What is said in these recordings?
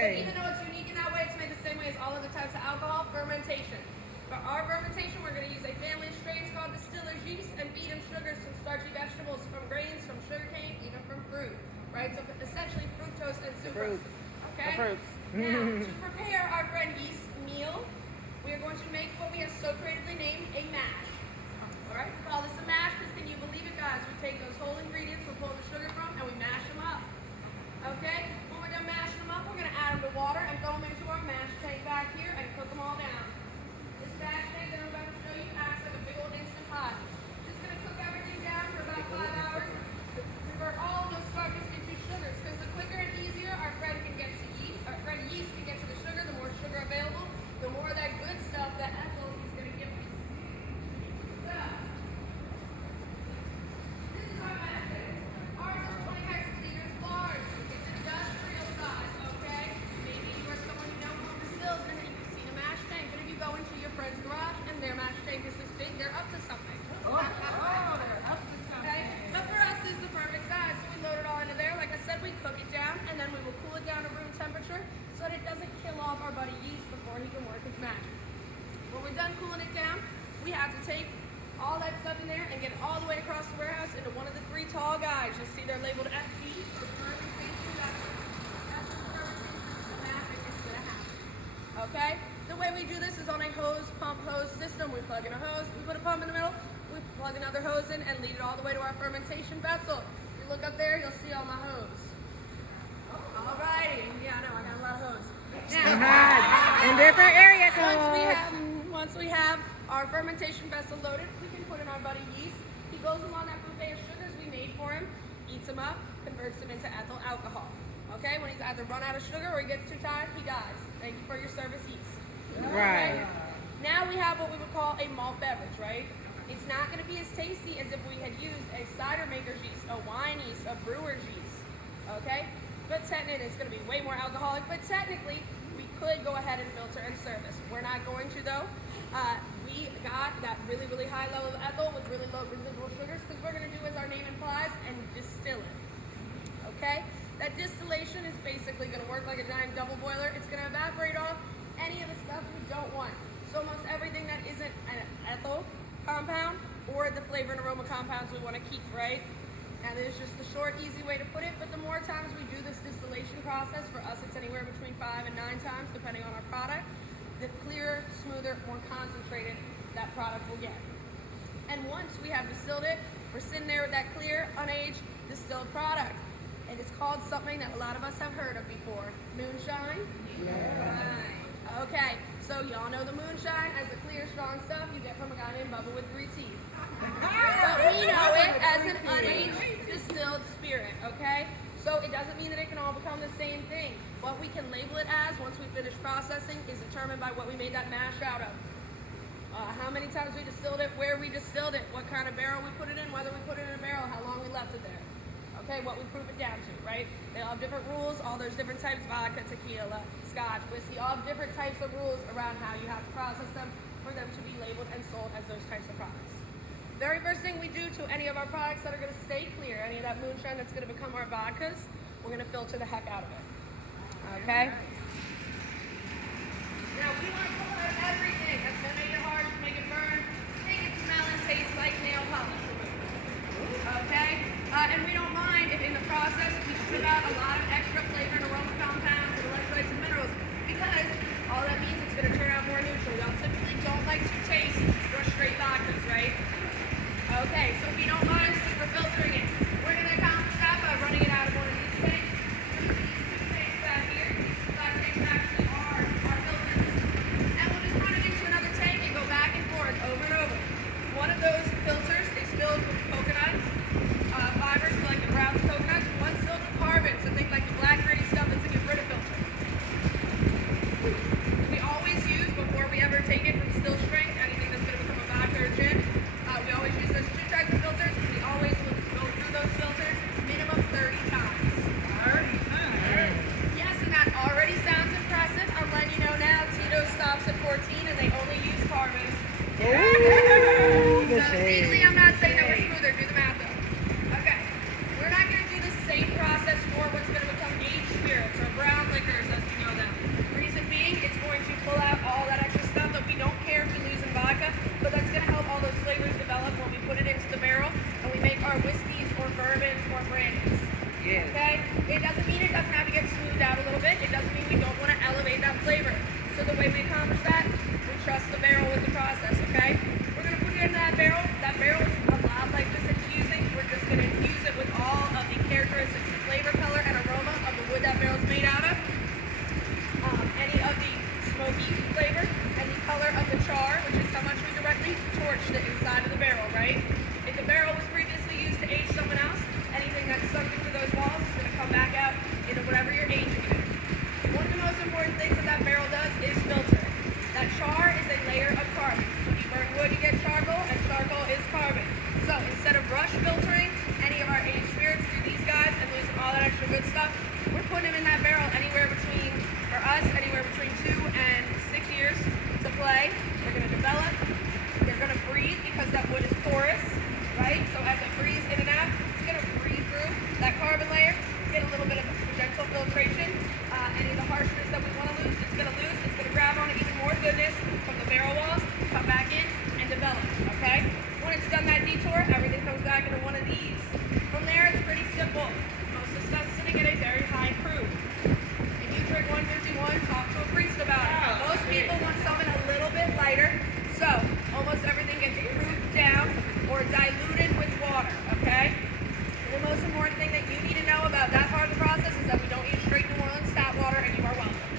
But even though it's unique in that way, it's made the same way as all other types of alcohol, fermentation. For our fermentation, we're going to use a family of strains called distiller's yeast and feed them sugars from starchy vegetables, from grains, from sugarcane, even from fruit. Right? So essentially fructose and sucrose. Okay? The fruits. Now, to prepare our friend yeast meal, we are going to make what we have so creatively named a mash. Alright? We call this a mash because can you believe it, guys? We take those whole ingredients we're pulling the sugar from and we mash them up. Okay? When we're done mashing them up, we're going to add them to water and throw them into our mash tank back here and cook them all down. This mash tank that I'm about to show you acts like a big old instant pot. Just going to cook everything down for about 5 hours. Convert all of those starches into sugars because the quicker and easier our friend yeast can get to the sugar, the more sugar available, the more of that good stuff that ethyl is going to give us. So, this is our mash tank. Ours is 20 hectoliters large. It's an industrial size, okay? Maybe you are someone who know home distills and you've seen a mash tank, but if you go into your friend's garage and their mash tank is this big, they're up to something. They're up to something. Okay? But for us, this is the perfect size. So we load it all into there. Like I said, we cook it down, and then we will cool it down to room temperature so that it doesn't kill off our buddy yeast before he can work his magic. When we're done cooling it down, we have to take all that stuff in there and get it all the way across the warehouse into one of the 3 tall guys. You'll see they're labeled FD. The fermentation, that's the fermentation, the magic is going to happen. Okay? The way we do this is on a pump hose system. We plug in a hose, we put a pump in the middle, we plug another hose in and lead it all the way to our fermentation vessel. If you look up there, you'll see all my hose. Alrighty. Yeah, I know, I got a lot of hose. Now, In different areas. once we have our fermentation vessel loaded, we can put in our buddy yeast. He goes along that buffet of sugars we made for him, eats them up, converts them into ethyl alcohol. Okay, when he's either run out of sugar or he gets too tired, he dies. Thank you for your service, yeast. Right. Now we have what we would call a malt beverage, right? It's not going to be as tasty as if we had used a cider maker's yeast, a wine yeast, a brewer's yeast. Okay? But technically, it's going to be way more alcoholic, but technically, we could go ahead and filter and serve this. We're not going to, though. We got that really, really high level of ethyl with really low residual sugars because we're going to do as our name implies and distill it. Okay? That distillation is basically going to work like a giant double boiler. It's going to evaporate off any of the stuff we don't want. So almost everything that isn't an ethyl compound or the flavor and aroma compounds we want to keep, right? And it's just the short, easy way to put it, but the more times we do this distillation process, for us it's anywhere between 5 and 9 times, depending on our product, the clearer, smoother, more concentrated that product will get. And once we have distilled it, we're sitting there with that clear, unaged, distilled product. And it's called something that a lot of us have heard of before. Moonshine? Yeah. Okay, so y'all know the moonshine as the clear, strong stuff you get from a guy named Bubba with 3 teeth. But we know it as an unaged distilled spirit, okay? So it doesn't mean that it can all become the same thing. What we can label it as once we finish processing is determined by what we made that mash out of. How many times we distilled it, where we distilled it, what kind of barrel we put it in, whether we put it in a barrel, how long we left it there. Okay, what we proof it down to, right? They all have different rules, all those different types, vodka, tequila, scotch, whiskey, all have different types of rules around how you have to process them for them to be labeled and sold as those types of products. Very first thing we do to any of our products that are going to stay clear, any of that moonshine that's going to become our vodkas, we're going to filter the heck out of it. Okay? Now, we want to pull out everything that's going to make it hard, make it burn, make it smell and taste like nail polish. Okay? And we don't mind if in the process we strip out a lot of extra flavor and aroma compounds and electrolytes and minerals because all that means it's going to turn out more neutral. Y'all typically don't like to taste your straight vodkas, right? Okay, so we don't mind super filtering it. We're going to accomplish that by running it out of one of these tanks. These 2 tanks back here. These 5 tanks actually are filters. And we'll just run it into another tank and go back and forth over and over. One of those filters is filled with coconut fibers, like the brown coconuts. One's filled with carbon, so think like the black gritty stuff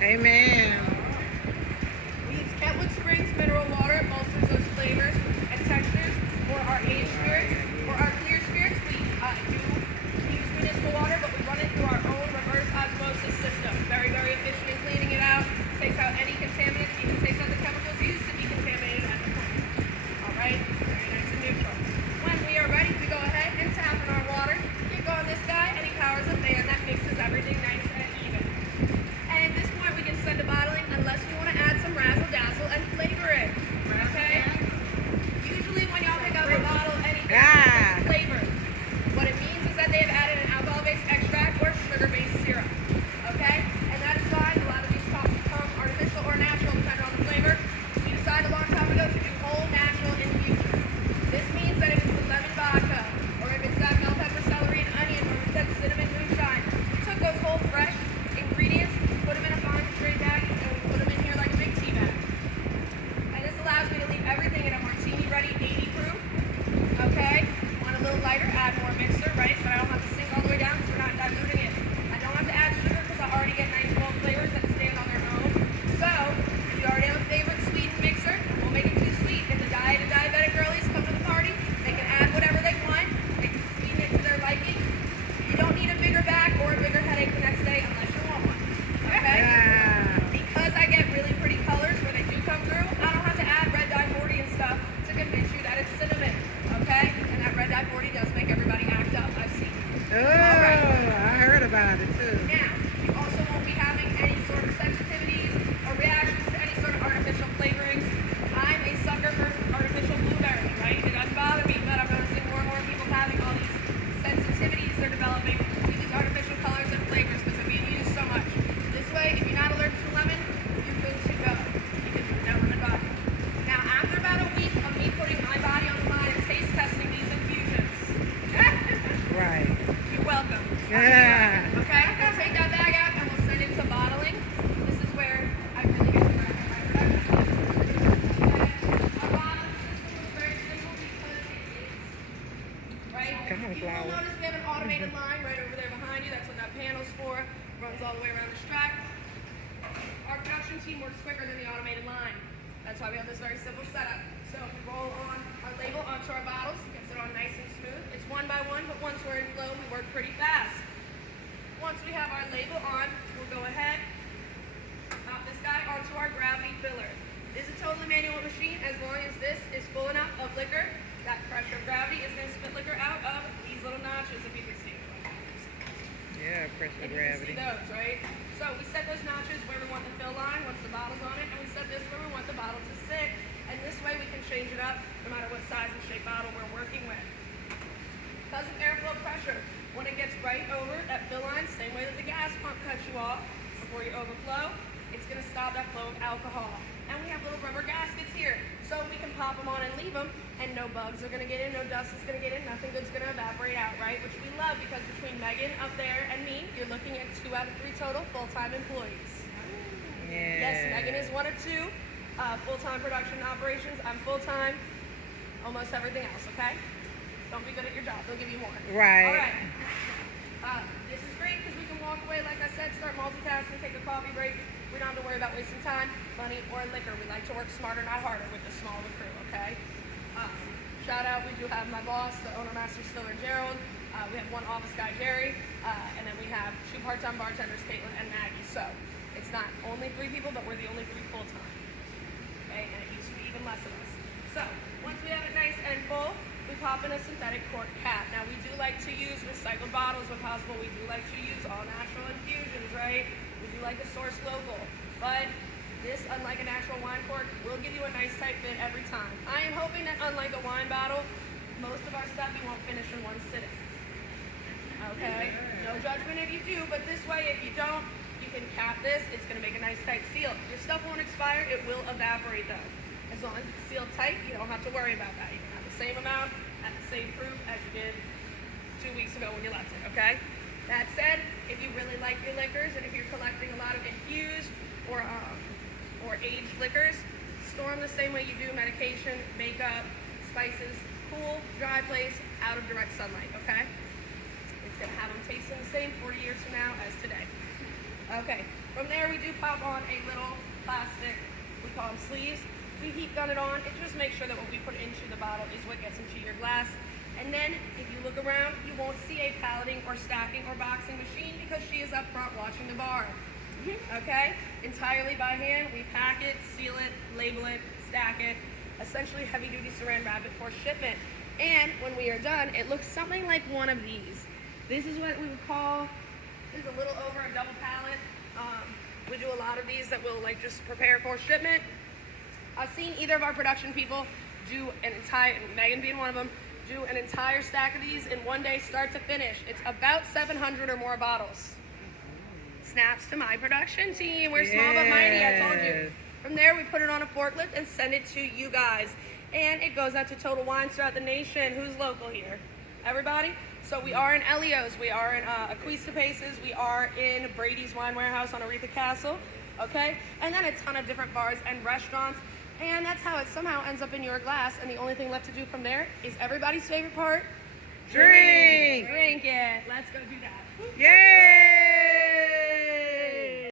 Amen. We use Kentwood Springs mineral water. It bolsters those flavors and textures. For our aged spirits, for our clear spirits, we do use municipal water, but we run it through our own reverse osmosis system. Very, very efficient in cleaning it out. Takes out any contaminants, even takes out the chemicals used to be contaminated at the plant. All right, very nice and neutral. When we are ready, we go ahead and tap in our water. Kick on this guy, and he powers a fan that mixes everything nice and even. And at this point, we can send to bottling unless we want to add some razzle dazzle and flavor it. Okay? Usually, when y'all pick up a bottle, anything Ah. is flavored. What it means is that they've added an alcohol-based extract or sugar-based syrup. Okay? And that is fine. A lot of these come artificial or natural, depending on the flavor. We decided a long time ago to do whole natural infusion. This means that if it's a lemon vodka, or if it's that bell pepper, celery, and onion, or if it's that cinnamon moonshine, we took those whole fresh ingredients, put them in a fine tray bag, and we put them in here like a big tea bag. And this allows me to leave everything in a martini ready 80 proof. Okay? Want a little lighter, add more mixer, right? But I don't have to sink all the way down because we're not diluting it. I don't have to add sugar because I already get nice bold flavors that stand on their own. So, if you already have a favorite sweetened mixer, we'll make it too sweet. If the diet and diabetic girlies come to the party, they can add whatever they want. They can sweeten it to their liking. You don't need a bigger back or a bigger headache the next day unless you want one. Okay? Ah. Because I get really pretty colors when they do come through, I don't have to add red dye 40 and stuff to convince you that it's cinnamon. Okay? And that red dye 40 does make everybody act up. I've seen it. Oh, I heard about it too. Now, you also won't be having any sort of sensitivities or reactions to any sort of artificial flavorings. I'm a sucker for artificial blueberry, right? It doesn't bother me, but I'm noticing more and more people having all these sensitivities they're developing to these artificial colors and flavors because they're being used so much. This way, if you're not allergic to lemon, you're good to go. You can do no lemon vodka. Now, after about a week of me putting my body on the line and taste testing these infusions, Right. you're welcome. Yeah. Okay, we'll take that bag out and we'll send it to bottling. This is where I really get to wrap my production. Our bottling system was very simple because it is, right? Come on, You will Flower. notice we have an automated line right over there behind you. That's what that panel's for. Runs all the way around the track. Our production team works quicker than the automated line. That's why we have this very simple setup. So we roll on our label onto our bottles, gets it on nice and smooth. It's one by one, but once we're in flow, we work pretty fast. Once we have our label on, we'll go ahead, pop this guy onto our gravity filler. This is a totally manual machine. As long as this is full enough of liquor, that pressure of gravity is going to spit liquor out of these little notches, if you can see. Yeah, pressure And you can see gravity. those, right? So we set those notches where we want the fill line once the bottle's on it, and we set this where we want the bottle to sit. And this way we can change it up no matter what size and shape bottle we're working with. Because of airflow pressure, when it gets right over that fill line, same way that the gas pump cuts you off before you overflow, it's going to stop that flow of alcohol. And we have little rubber gaskets here, so we can pop them on and leave them, and no bugs are going to get in, no dust is going to get in, nothing good's going to evaporate out, right? Which we love because between Megan up there and me, you're looking at 2 out of 3 total full-time employees. Yeah. Yes, Megan is 1 of 2 full-time production operations. I'm full-time, almost everything else, okay? Don't be good at your job, they'll give you more. Right. All right. This is great because we can walk away, like I said, start multitasking, take a coffee break. We don't have to worry about wasting time, money, or liquor. We like to work smarter, not harder with the small of the crew, okay? Shout out, we do have my boss, the owner, master distiller, Gerald. We have 1 office guy, Jerry. And then we have 2 part-time bartenders, Caitlin and Maggie. So it's not only 3 people, but we're the only 3 full-time. Okay, and it used to be even less of us. So once we have it nice and full, we pop in a synthetic cork cap. Now we do like to use recycled bottles when possible. We do like to use all natural infusions, right? We do like to source local. But this, unlike a natural wine cork, will give you a nice tight fit every time. I am hoping that unlike a wine bottle, most of our stuff you won't finish in 1 sitting. Okay? No judgment if you do, but this way if you don't, you can cap this. It's going to make a nice tight seal. Your stuff won't expire. It will evaporate though. As long as it's sealed tight, you don't have to worry about that. You can have the same amount at the same proof as you did 2 weeks ago when you left it, okay? That said, if you really like your liquors and if you're collecting a lot of infused or aged liquors, store them the same way you do medication, makeup, spices, cool, dry place, out of direct sunlight, okay? It's gonna have them tasting the same 40 years from now as today. Okay, From there, we do pop on a little plastic, we call them sleeves. We heat gun it on. It just makes sure that what we put into the bottle is what gets into your glass. And then, if you look around, you won't see a palleting or stacking or boxing machine because she is up front watching the bar. Okay? Entirely by hand. We pack it, seal it, label it, stack it. Essentially heavy-duty saran wrap it for shipment. And when we are done, it looks something like one of these. This is what we would call, this is a little over a double pallet. We do a lot of these that we'll like just prepare for shipment. I've seen either of our production people do an entire, Megan being one of them, do an entire stack of these in one day, start to finish. It's about 700 or more bottles. Snaps to my production team. We're small but mighty, I told you. Yes. From there, we put it on a forklift and send it to you guys. And it goes out to Total Wines throughout the nation. Who's local here? Everybody? So we are in Elio's, we are in Aquista Paces, we are in Brady's Wine Warehouse on Aretha Castle, okay? And then a ton of different bars and restaurants. And that's how it somehow ends up in your glass. And the only thing left to do from there is everybody's favorite part. Drink. Drink it. Let's go do that. Yay!